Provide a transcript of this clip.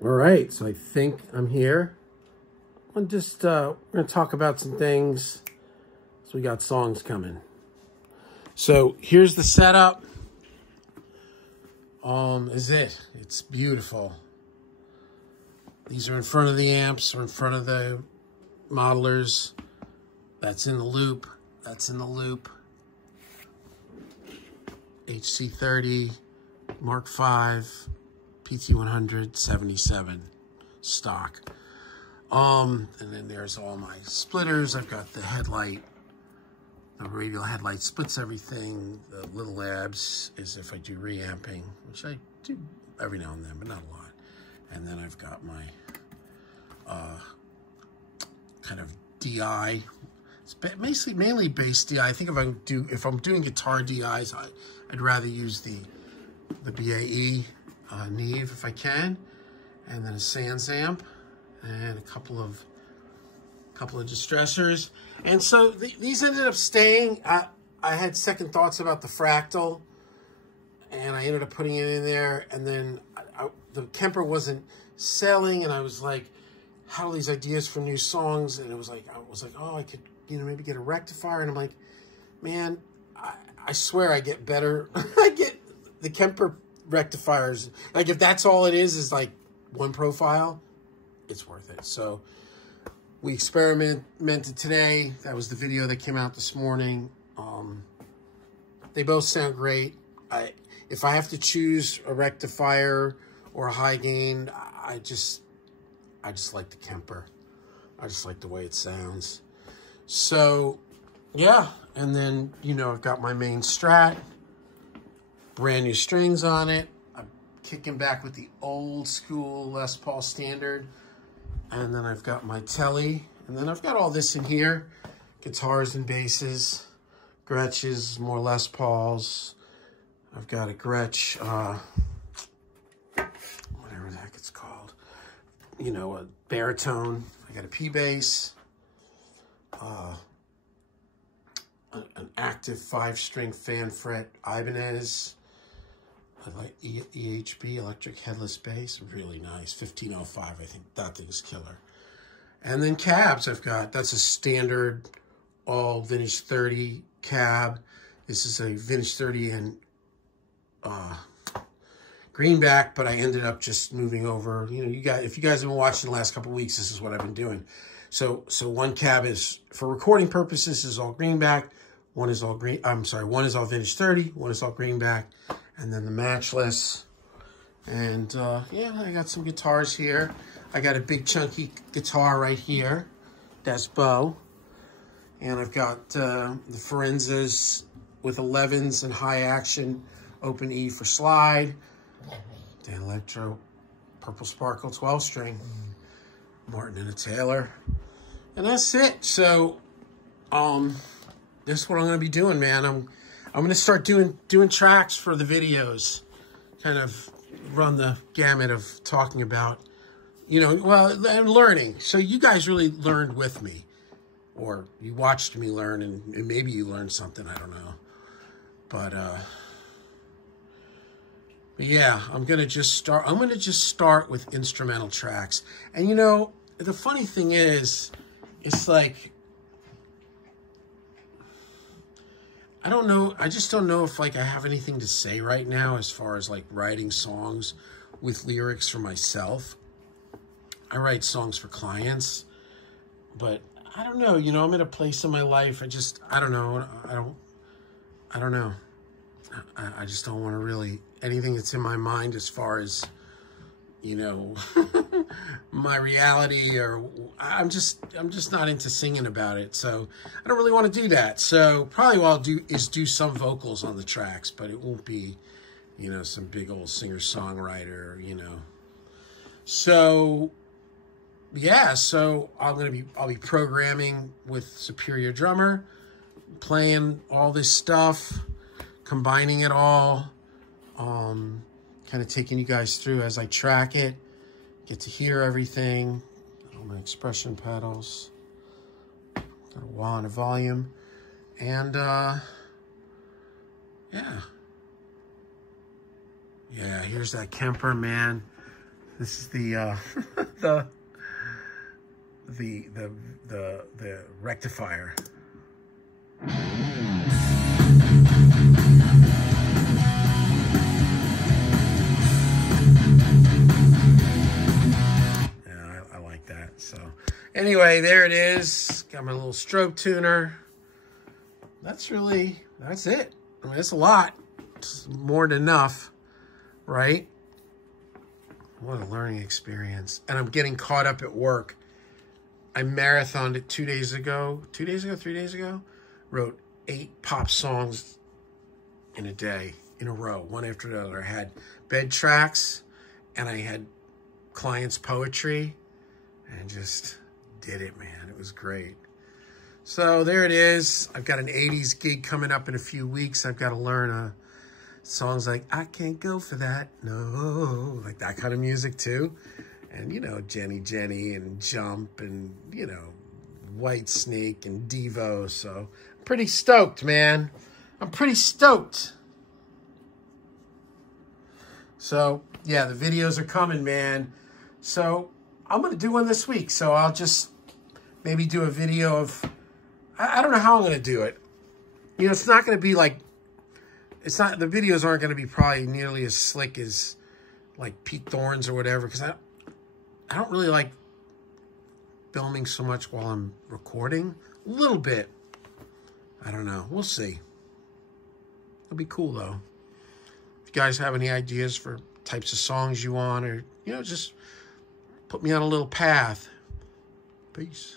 All right, so I think I'm here. I'm just, we're going to talk about some things. So we got songs coming. So here's the setup. It's beautiful. These are in front of the amps or in front of the modelers. That's in the loop. That's in the loop. HC30, Mark V, PT100, 77 stock. And then there's all my splitters. I've got the headlight. The radial headlight splits everything. The little labs is if I do reamping, which I do every now and then, but not a lot. And then I've got my kind of DI. It's mainly bass DI. I think if I'm doing guitar DIs, I'd rather use the BAE Neve if I can, and then a Sans amp and a couple of distressors. And so these ended up staying. I had second thoughts about the Fractal, and I ended up putting it in there. And then the Kemper wasn't selling, and I was like, how are these ideas for new songs? And I was like, oh, I could, maybe get a rectifier. And I'm like, man, I swear I get better. I get the Kemper rectifiers. Like, if that's all it is like one profile, it's worth it. So we experimented today. That was the video that came out this morning. They both sound great. If I have to choose a rectifier or a high gain, I just like the Kemper. I just like the way it sounds. So yeah, and then I've got my main Strat, brand new strings on it. I'm kicking back with the old school Les Paul Standard. And then I've got my Telly. And then I've got all this in here. Guitars and basses. Gretsch's, more Les Pauls. I've got a Gretsch, whatever the heck it's called. A baritone. I got a P-bass. An active 5-string fan fret Ibanez. I like EHB, electric headless bass, really nice. 1505, I think that thing's killer. And then cabs I've got. That's a standard all vintage 30 cab. This is a vintage 30 and greenback, but I ended up just moving over. If you guys have been watching the last couple of weeks, this is what I've been doing. So one cab is, for recording purposes, is all greenback. One is all one is all vintage 30, one is all greenback. And then the matchless. And yeah, I got some guitars here. I got a big chunky guitar right here, Des Bow. And I've got the Forenzas with 11s and high action, open E for slide. Dan Electro, Purple Sparkle 12-string. Martin and a Taylor. And that's it. So, this is what I'm going to be doing, man. I'm going to start doing tracks for the videos, kind of run the gamut of talking about, and learning. So you guys really learned with me, or you watched me learn, and maybe you learned something, I don't know. But yeah, I'm going to just start with instrumental tracks. And the funny thing is, it's like, I don't know. I just don't know if I have anything to say right now as far as writing songs with lyrics for myself. I write songs for clients, but I don't know. I'm in a place in my life. I don't know. I don't know. I just don't want to really, anything that's in my mind as far as, my reality, or I'm just not into singing about it. So I don't really want to do that. So probably what I'll do is do some vocals on the tracks, but it won't be, some big old singer-songwriter, So yeah, so I'll be programming with Superior Drummer, playing all this stuff, combining it all, kind of taking you guys through as I track it, get to hear everything, all my expression pedals, got a wah and a volume, and yeah, here's that Kemper, man. This is the the rectifier. Yeah, I like that. So anyway, there it is. Got my little strobe tuner. That's it. I mean, it's a lot. It's more than enough, right? What a learning experience. And I'm getting caught up at work. I marathoned it 2 days ago. 3 days ago. Wrote 8 pop songs in a day, in a row, one after the other. I had bed tracks, and I had clients' poetry, and just did it, man. It was great. So there it is. I've got an 80s gig coming up in a few weeks. I've got to learn songs like I Can't Go For That, no, like that kind of music too. And, you know, Jenny Jenny and Jump and, you know, White Snake and Devo. So I'm pretty stoked, man. I'm pretty stoked. So, yeah, the videos are coming, man. So I'm going to do one this week. So I'll just maybe do a video of, I don't know how I'm going to do it. You know, it's not going to be like, the videos aren't going to be probably nearly as slick as like Pete Thorne's or whatever, because I don't really like filming so much while I'm recording. A little bit. I don't know. We'll see. It'll be cool, though. If you guys have any ideas for types of songs you want, or, you know, just put me on a little path. Peace.